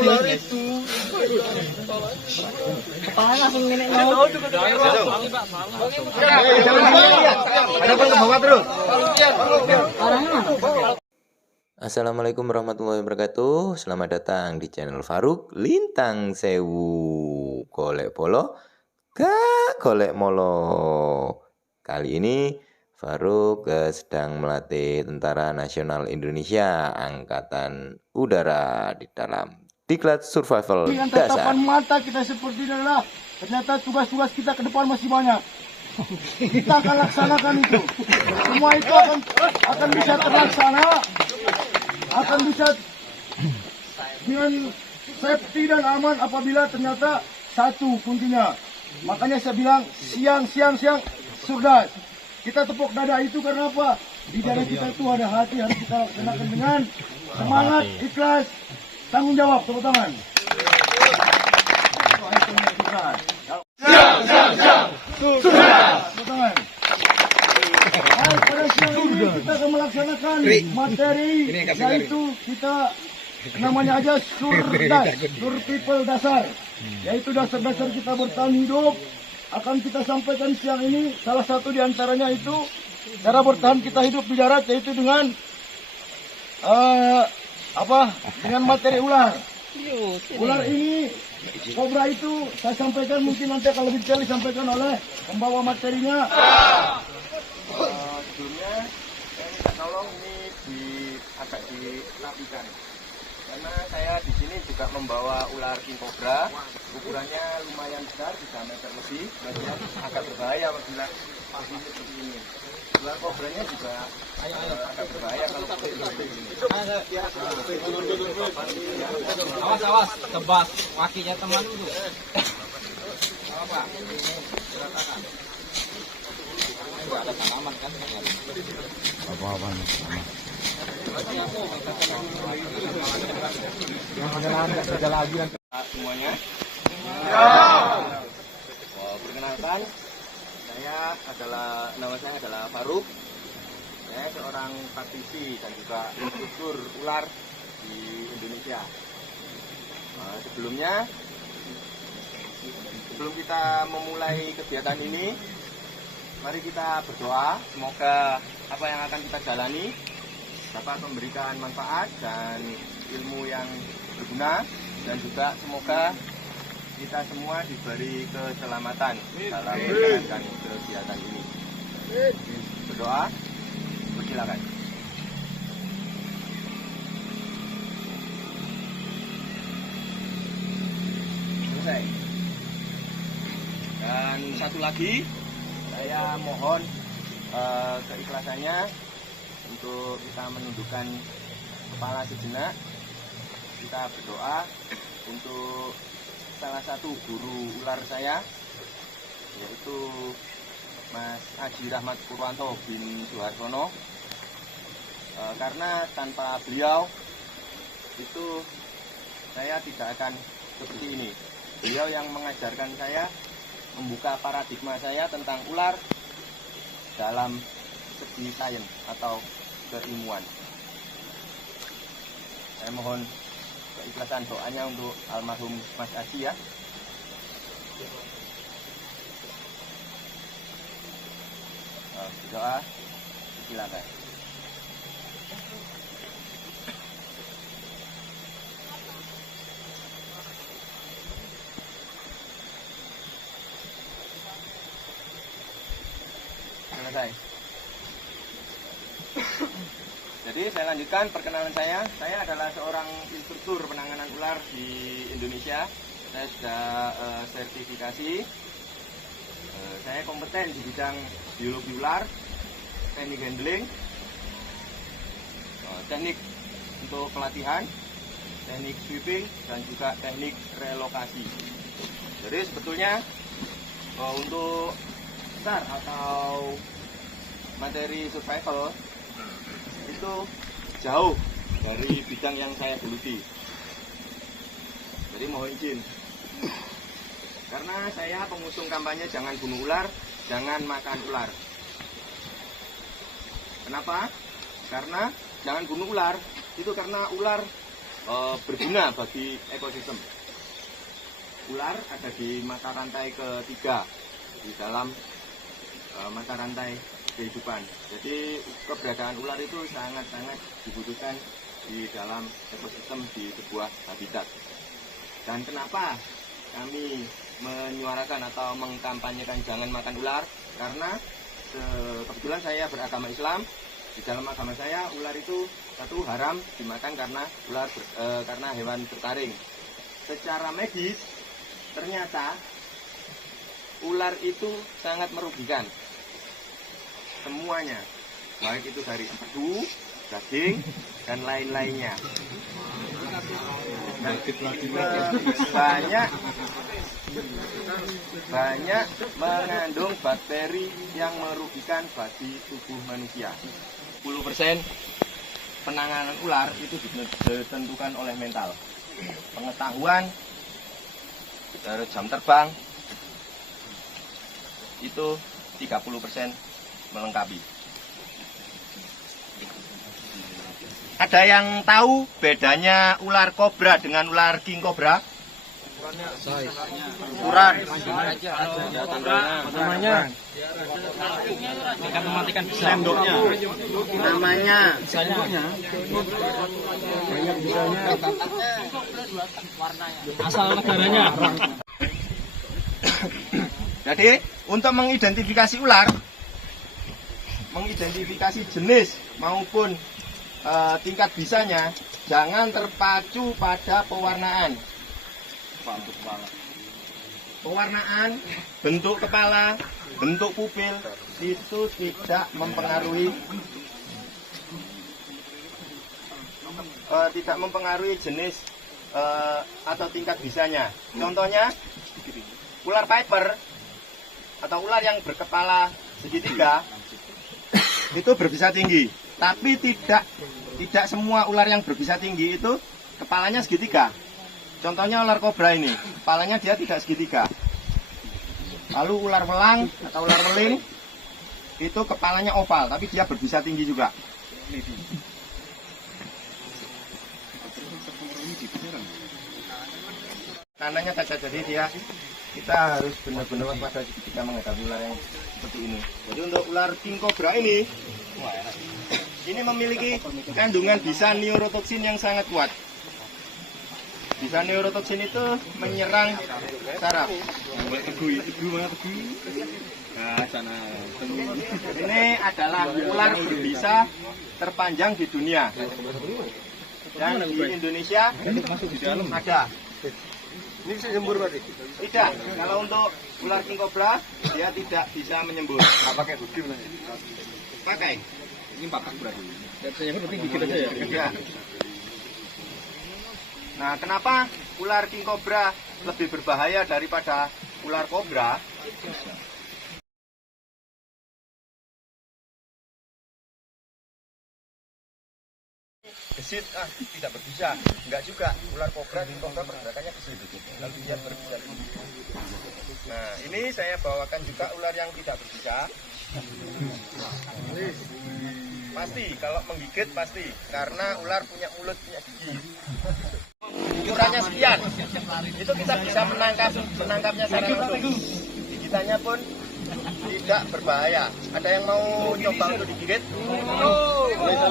ular itu. Kepala langsung nenek Ada ke bawah terus. Assalamualaikum warahmatullahi wabarakatuh. Selamat datang di channel Faruk Lintang Sewu. Golek polo, gak golek molo. Kali ini Faruk sedang melatih Tentara Nasional Indonesia Angkatan Udara di dalam diklat survival Dengan dasar. tatapan mata kita seperti ini adalah ternyata tugas-tugas kita ke depan masih banyak. Kita akan laksanakan itu. Semua itu akan bisa terlaksana, akan bisa dengan safety dan aman apabila ternyata satu kuncinya. Makanya saya bilang siang surdas. Kita tepuk dada itu karena apa? Di dada kita itu ada hati, harus kita laksanakan dengan semangat, ikhlas, tanggung jawab. Tepuk tangan. Pada siang ini kita akan melaksanakan materi, yaitu kita namanya aja surdas, survival dasar, yaitu dasar-dasar kita bertahan hidup. Akan kita sampaikan siang ini, salah satu diantaranya itu cara bertahan kita hidup di darat, yaitu dengan dengan materi ular. Ular ini, kobra itu saya sampaikan, mungkin nanti akan lebih detail disampaikan oleh pembawa materinya. Sebelumnya saya minta tolong ini agak dirapikan, karena saya di sini juga membawa ular king cobra, ukurannya lumayan besar, 3 meter lebih, dan agak berbahaya apabila posisi seperti ini. Ular kobranya juga agak berbahaya kalau seperti ini. Awas, tebas kakinya teman itu. Apa? Berantakan. Enggak ada tanaman kan? Semuanya. Perkenalkan, nama saya adalah Faruk. Saya seorang praktisi dan juga instruktur ular di Indonesia. Sebelum kita memulai kegiatan ini, mari kita berdoa, semoga apa yang akan kita jalani dapat memberikan manfaat dan ilmu yang berguna, dan juga semoga kita semua diberi keselamatan dalam menjalankan kegiatan ini. Berdoa, persilakan. Selesai. Dan satu lagi, saya mohon keikhlasannya untuk kita menundukkan kepala sejenak. Kita berdoa untuk salah satu guru ular saya, yaitu Mas Haji Rahmat Purwanto bin Suharsono. Karena tanpa beliau itu saya tidak akan seperti ini. Beliau yang mengajarkan saya, membuka paradigma saya tentang ular dalam segi sains atau keilmuan. Saya mohon keikhlasan doanya untuk almarhum Mas Haji ya. Doa, silakan. Selesai. Jadi saya lanjutkan perkenalan saya. Saya adalah seorang instruktur penanganan ular di Indonesia. Saya sudah sertifikasi. Saya kompeten di bidang biologi ular, teknik handling, teknik untuk pelatihan, teknik sweeping, dan juga teknik relokasi. Jadi sebetulnya untuk besar atau materi survival itu jauh dari bidang yang saya geluti. Jadi mohon izin, karena saya pengusung kampanye jangan bunuh ular, jangan makan ular. Kenapa? Karena jangan bunuh ular, itu karena ular berguna bagi ekosistem. Ular ada di mata rantai ketiga di dalam mata rantai kehidupan. Jadi keberadaan ular itu sangat-sangat dibutuhkan di dalam ekosistem di sebuah habitat. Dan kenapa kami menyuarakan atau mengkampanyekan jangan makan ular? Karena kebetulan saya beragama Islam. Di dalam agama saya ular itu satu haram dimakan karena karena hewan bertaring. Secara medis ternyata ular itu sangat merugikan semuanya, baik itu dari empedu, daging, dan lain-lainnya. Banyak mengandung bakteri yang merugikan bagi tubuh manusia. 10% penanganan ular itu ditentukan oleh mental, pengetahuan, dari jam terbang itu 30% melengkapi. Ada yang tahu bedanya ular kobra dengan ular king kobra? Ukuran. Namanya mematikan bisa. Namanya. Asal negaranya. Jadi untuk mengidentifikasi ular, mengidentifikasi jenis maupun tingkat bisanya, jangan terpacu pada pewarnaan. Pewarnaan, bentuk kepala, bentuk pupil itu tidak mempengaruhi jenis atau tingkat bisanya. Contohnya ular piper atau ular yang berkepala segitiga itu berbisa tinggi, tapi tidak semua ular yang berbisa tinggi itu kepalanya segitiga. Contohnya ular kobra ini, kepalanya dia tidak segitiga. Lalu ular melang atau ular meling itu kepalanya oval, tapi dia berbisa tinggi juga. Tandanya saja, jadi kita harus benar-benar waspada ketika menghadapi ular yang seperti ini. Jadi untuk ular king cobra ini memiliki kandungan bisa neurotoksin yang sangat kuat. Bisa neurotoksin itu menyerang saraf. Ini adalah ular berbisa terpanjang di dunia. Dan di Indonesia ada. Ini bisa nyembur berarti? Tidak. Kalau untuk ular king cobra dia tidak bisa menyembur. Pakai hoodie berarti? Pakai. Ini papak berarti. Dan saya penting dikit aja ya. Iya. Nah, kenapa ular king cobra lebih berbahaya daripada ular kobra? Gesit, tidak berbisa. Enggak juga, ular kobra, king cobra pergerakannya gesit. Lalu dia berbisa. Nah, ini saya bawakan juga ular yang tidak berbisa. Pasti, kalau menggigit pasti. Karena ular punya mulut, punya gigi. Ukurannya sekian, itu kita bisa menangkapnya secara langsung. Gigitannya pun tidak berbahaya. Ada yang mau coba untuk digigit? Aman.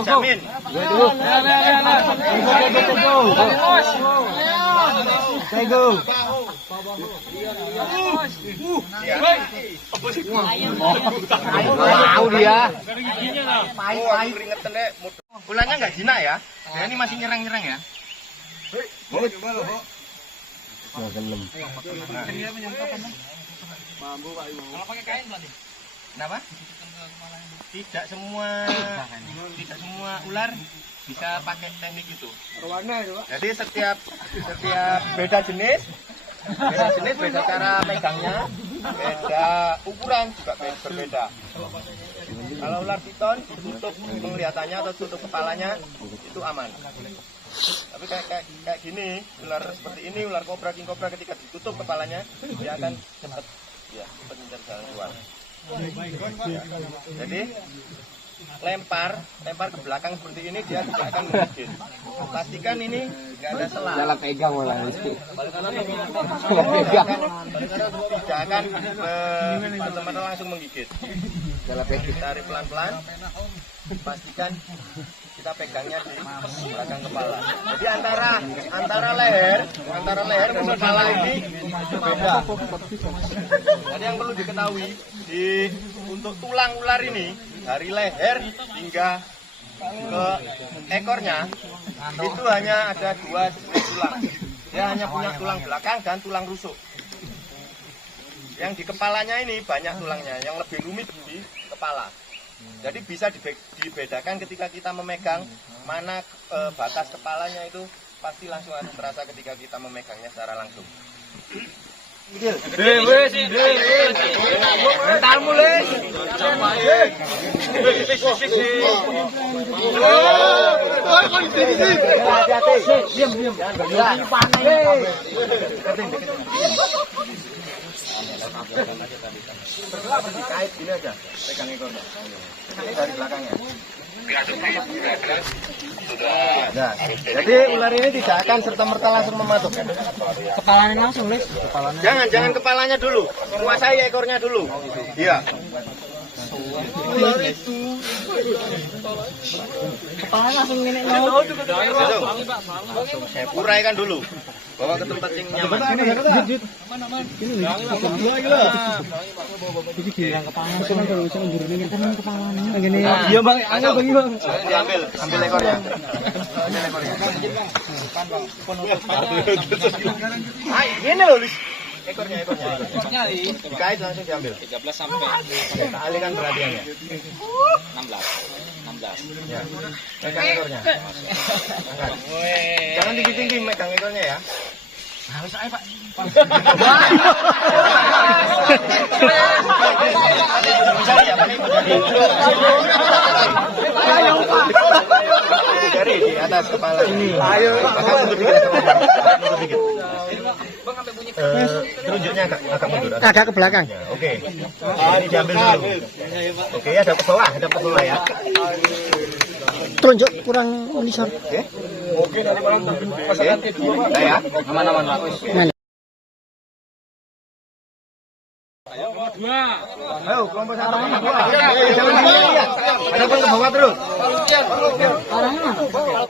Jamin. Ularnya nggak jinak ya? Ya ini masih nyerang-nyerang ya? Kenapa? Tidak semua ular bisa pakai teknik itu. Jadi setiap beda jenis, beda cara megangnya, beda ukuran juga berbeda. Kalau ular piton ditutup penglihatannya atau tutup kepalanya itu aman. Tapi kayak gini, ular seperti ini, ular kobra, king kobra ketika ditutup kepalanya, dia akan cepat mencari jalan keluar. Ya. Jadi lempar ke belakang seperti ini, dia tidak akan menggigit. Pastikan ini nggak ada selang. Jalan pegang malah. Tidak akan benar-benar langsung menggigit. Tarik pelan-pelan. Pastikan kita pegangnya di belakang kepala. Jadi antara leher dan kepala ini berbeda. Jadi yang perlu diketahui untuk tulang ular ini dari leher hingga ke ekornya itu hanya ada 2 jenis tulang. Dia hanya punya tulang belakang dan tulang rusuk. Yang di kepalanya ini banyak tulangnya, yang lebih rumit di kepala. Jadi bisa dibedakan ketika kita memegang mana batas kepalanya itu pasti langsung ada terasa ketika kita memegangnya secara langsung. Mentalmu, Les. Dikait gini aja, pegang ekornya. Ini dari belakangnya. Nah, jadi ular ini tidak akan serta-merta langsung mematuk. Kepalanya langsung, Les. Jangan kepalanya dulu. Kuasai ekornya dulu. Iya. Ular itu Kepalanya langsung nenek saya uraikan dulu. Bawa ke tempat yang nyaman. Iya, Bang. Ayo bagi, Bang. Ambil ekornya. Ini loh, Lis. Ekornya. Dikait langsung diambil. 13 sampai Kita alihkan perhatiannya. 16. Ya. Pegang ekornya. Angkat. Jangan tinggi-tinggi megang ekornya ya. Harus aja, Pak. Jari di atas kepala ini. Ayo. Telunjuknya agak mundur. Agak ke belakang. Oke. Ini diambil dulu. Oke, ada ke bawah ya. Telunjuk kurang melisor. Oke, dari bawah pasangan kedua, Pak. Ya, aman-aman, Pak. Ayo, kelompok 1 sama 2. Jangan lihat. Ada pun ke bawah terus.